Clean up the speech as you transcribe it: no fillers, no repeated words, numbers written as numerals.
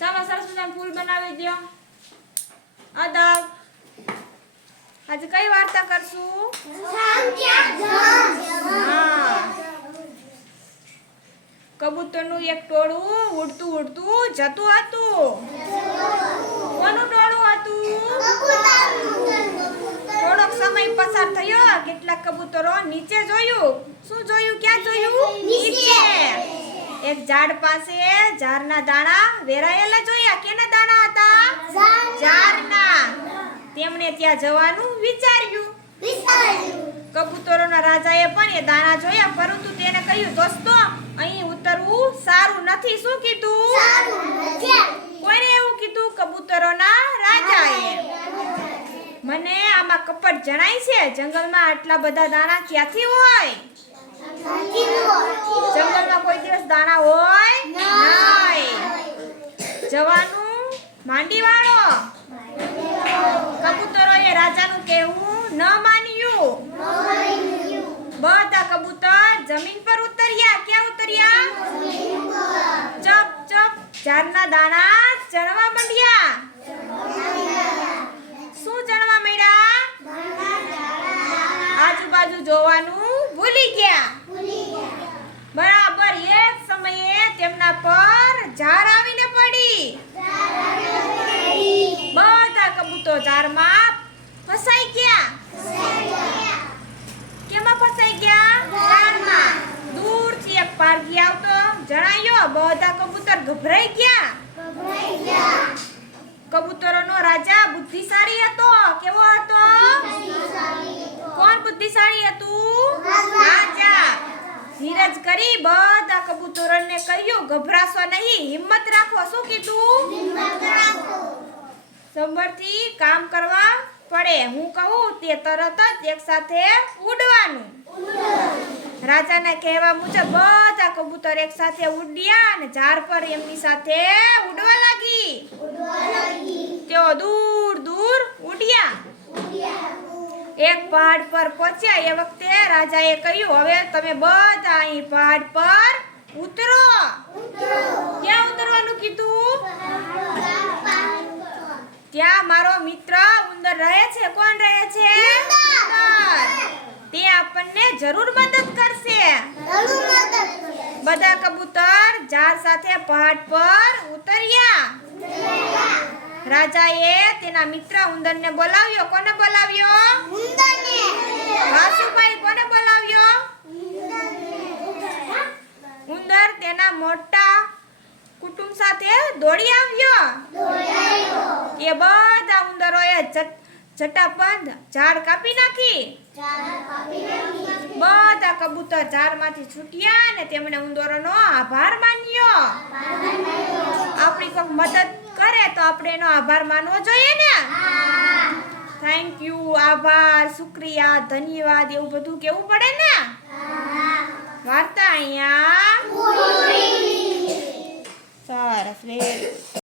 ચાલો સરસ મજાનું ફૂલ બનાવી દો. અદબ. આજે કઈ વાર્તા કરશું? હા. કબૂતરનું એક ટોળું ઉડતું ઉડતું જતું હતું. કોનું ટોળું હતું? થોડોક સમય પસાર થયો. કેટલાક કબૂતરો નીચે જોયું. શું જોયું? ક્યાં જોયું? નીચે. એક ઝાડ પાસે ઝાડના દાણા વેરાયેલા જોયા. કેના દાણા હતા? ઝાડના. તેમણે ત્યાં જવાનું વિચાર્યું. કબૂતરોના રાજાએ પણ એ દાણા જોયા, પરંતુ તેને કહ્યું, દોસ્તો, અહીં ઉતરવું સારું નથી. શું કીધું? કોઈને એવું કીધું? કબૂતરોના રાજાએ. મને આમાં કપટ જણાય છે. જંગલમાં આટલા બધા દાણા ક્યાંથી હોય? જંગલમાં કોઈ દિવસ દાણા હોય નહીં. જવાનું માંડી વાળો. કબૂતરોએ રાજાનું કહેવું ન માન્યું. બધા કબૂતર જમીન પર ઉતર્યા. ક્યાં ઉતર્યા? ચપ ચપ ઝાડના દાણા ચણવા માંડ્યા. શું ચણવા માંડ્યા? આજુબાજુ જોવાનું ભૂલી ગયા. બરાબર એ જ સમયે તેમના પર ઝાડ આવીને પડી. બધા કબૂતર ઝાડમાં ફસાઈ ગયા. કેમાં ફસાઈ ગયા? ઝાડમાં. દૂરથી એક પારઘી આવતો જણાયો. બધા કબૂતર ગભરાઈ ગયા. કબૂતરોનો રાજા બુદ્ધિશાળી હતો. કેવો હતો? કોણ બુદ્ધિશાળી હતું? રાજા. ધીરજ કરી બધા કબૂતરોને કહ્યું, ગભરાશો નહીં, હિંમત રાખો. શું કીધું? સંભળથી કામ કરવા પડે. હું કહું તે તરત જ એક સાથે ઉડવાનું. રાજાના કહેવા મુજબ બધા કબૂતર એક સાથે ઉડ્યા અને ઝાડ પર એમની સાથે ઉડવા લાગી. તેઓ દૂર દૂર ઉડ્યા. એક પહાડ પર પહોંચ્યા. એ વખતે રાજાએ કહ્યું, હવે તમે બધા અહીં પહાડ પર ઉતરો. ક્યાં ઉતરવાનું કીધું? ત્યાં મારો મિત્ર ઉંદર રહે છે. કોણ રહે છે? ઉંદર. તે આપણને જરૂર મદદ કરશે. બધા કબૂતર ઝાડ સાથે પહાડ પર ઉતર્યા. રાજાએ તેના મિત્ર ઉંદરને બોલાવ્યો. કોને બોલાવ્યો? ઉંદરને. વાસુભાઈ કોને બોલાવ્યો? ઉંદર તેના મોટા કુટુંબ સાથે દોડી આવ્યો. એ બધા ઉંદરોએ ઝટાપટ ઝાડ કાપી નાખી. બધા કબૂતર ઝાડમાંથી છૂટ્યા અને તેમણે ઉંદરોનો આભાર માન્યો. આપણી કોઈ મદદ કરે તો આપણે એનો આભાર માનવો જોઈએ ને. થેન્ક યુ, આભાર, શુક્રિયા, ધન્યવાદ એવું બધું કેવું પડે ને. વાર્તા અહીંયા સરસ.